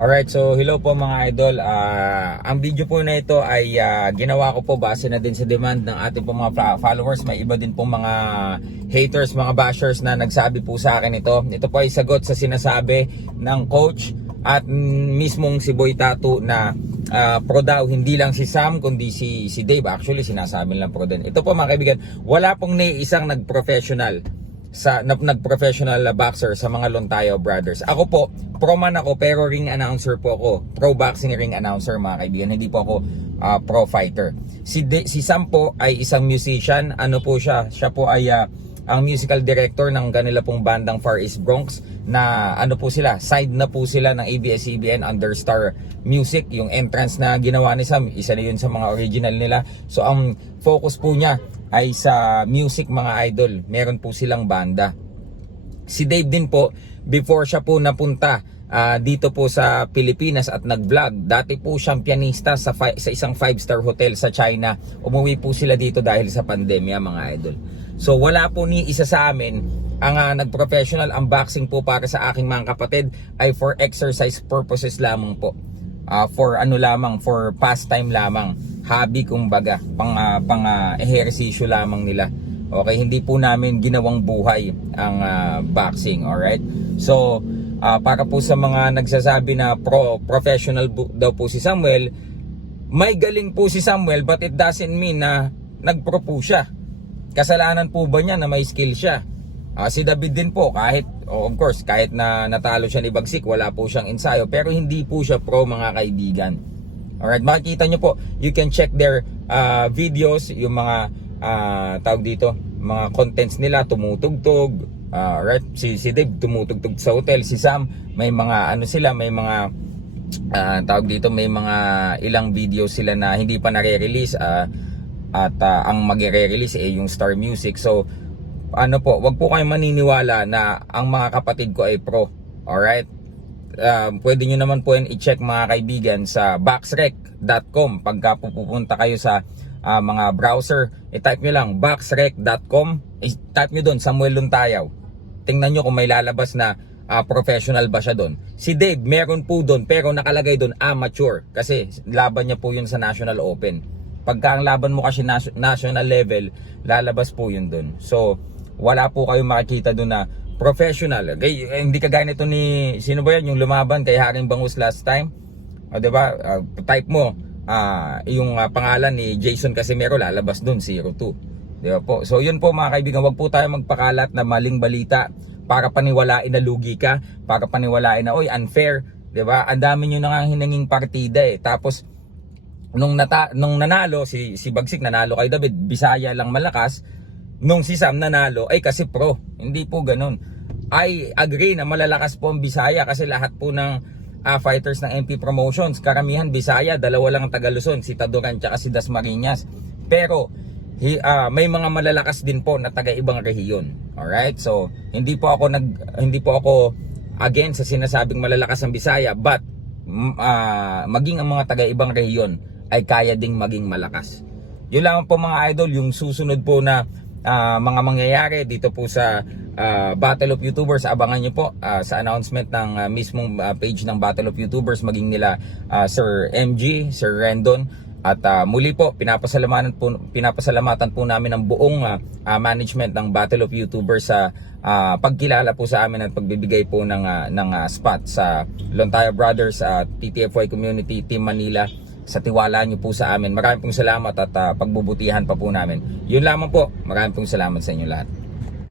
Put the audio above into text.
Alright, so hello po mga idol. Ang video po na ito ay ginawa ko po base na din sa demand ng ating po mga followers. May iba din po mga haters, mga bashers na nagsabi po sa akin ito. Ito po ay sagot sa sinasabi ng coach at mismong si Boy Tattoo na pro daw, hindi lang si Sam kundi si Dave. Actually sinasabi lang pro din. Ito po mga kaibigan, wala pong isang nag-professional nag-professional boxer sa mga Lontayo brothers. Ako po, pro man ako pero ring announcer po ako. Pro boxing ring announcer mga kaibigan. Hindi po ako pro fighter. Si Sam po ay isang musician. Ano po siya? Siya po ay ang musical director ng kanila pong bandang Far East Bronx na ano po sila, side na po sila ng ABS-CBN under Star Music. Yung entrance na ginawa ni Sam, isa na yun sa mga original nila. So ang focus po niya ay sa music mga idol. Meron po silang banda. Si Dave din po, before siya po napunta dito po sa Pilipinas at nag-vlog, dati po siyang pianista sa isang 5-star hotel sa China. Umuwi po sila dito dahil sa pandemya mga idol. So wala po ni isa sa amin ang nag-professional. Ang boxing po para sa aking mga kapatid ay for exercise purposes lamang po. For ano lamang, for pastime lamang, hobby kumbaga, pang ehersisyo lamang nila. Okay, hindi po namin ginawang buhay ang boxing, alright? So, para po sa mga nagsasabi na professional daw po si Samuel, may galing po si Samuel but it doesn't mean na nagpro po siya. Kasalanan po ba niya na may skill siya? Si David din po, of course, kahit na natalo siya ni Bagsik, wala po siyang ensayo, pero hindi po siya pro mga kaibigan. Alright, makikita nyo po, you can check their videos, yung mga tawag dito, mga contents nila, tumutugtog. Alright, si Dave tumutugtog sa hotel, si Sam, may mga ano sila, may mga tawag dito, may mga ilang videos sila na hindi pa nare-release at ang magre-release ay yung Star Music. So ano po, wag po kayong maniniwala na ang mga kapatid ko ay pro. Alright? Pwede nyo naman po yan i-check mga kaibigan sa boxrec.com. Pagka pupunta kayo sa mga browser, i-type nyo lang boxrec.com, i-type nyo doon Samuel Luntayaw. Tingnan nyo kung may lalabas na professional ba siya doon. Si Dave, meron po doon pero nakalagay doon amateur kasi laban niya po yun sa National Open. Pagka ang laban mo kasi national level, lalabas po yun doon. So wala po kayong makikita doon na professional. Hindi kagaya nito ni, sino ba yan? Yung lumaban kay Haring Bangus last time. O diba? Type mo, yung pangalan ni Jason Casimero, lalabas doon, 02. Diba po? So yun po mga kaibigan, wag po tayo magpakalat na maling balita para paniwalain na lugi ka, para paniwalain na, oy, unfair. Diba? Ang dami nyo na nga hinanging partida eh. Tapos, nung nanalo, si Bagsik nanalo kay David, Bisaya lang malakas. Nung si Sam nanalo ay kasi pro. Hindi po ganun. I agree na malalakas po ang Bisaya kasi lahat po ng fighters ng MP Promotions, karamihan Bisaya, dalawa lang ang taga Luzon, si Taduran at si Dasmariñas. Pero may mga malalakas din po na taga ibang rehiyon. Alright? So, hindi po ako against sa sinasabing malalakas ang Bisaya, but maging ang mga taga ibang rehiyon ay kaya ding maging malakas. Yun lang po mga idol, yung susunod po na mga mangyayari dito po sa Battle of YouTubers. Abangan nyo po sa announcement ng mismong page ng Battle of YouTubers, maging nila Sir MG, Sir Rendon. At muli po, pinapasalamatan po namin ang buong management ng Battle of YouTubers sa pagkilala po sa amin at pagbibigay po ng spot sa Lontayo Brothers at TTFY Community Team Manila. Sa tiwala nyo po sa amin. Maraming pong salamat at pagbubutihan pa po namin. Yun lamang po. Maraming pong salamat sa inyo lahat.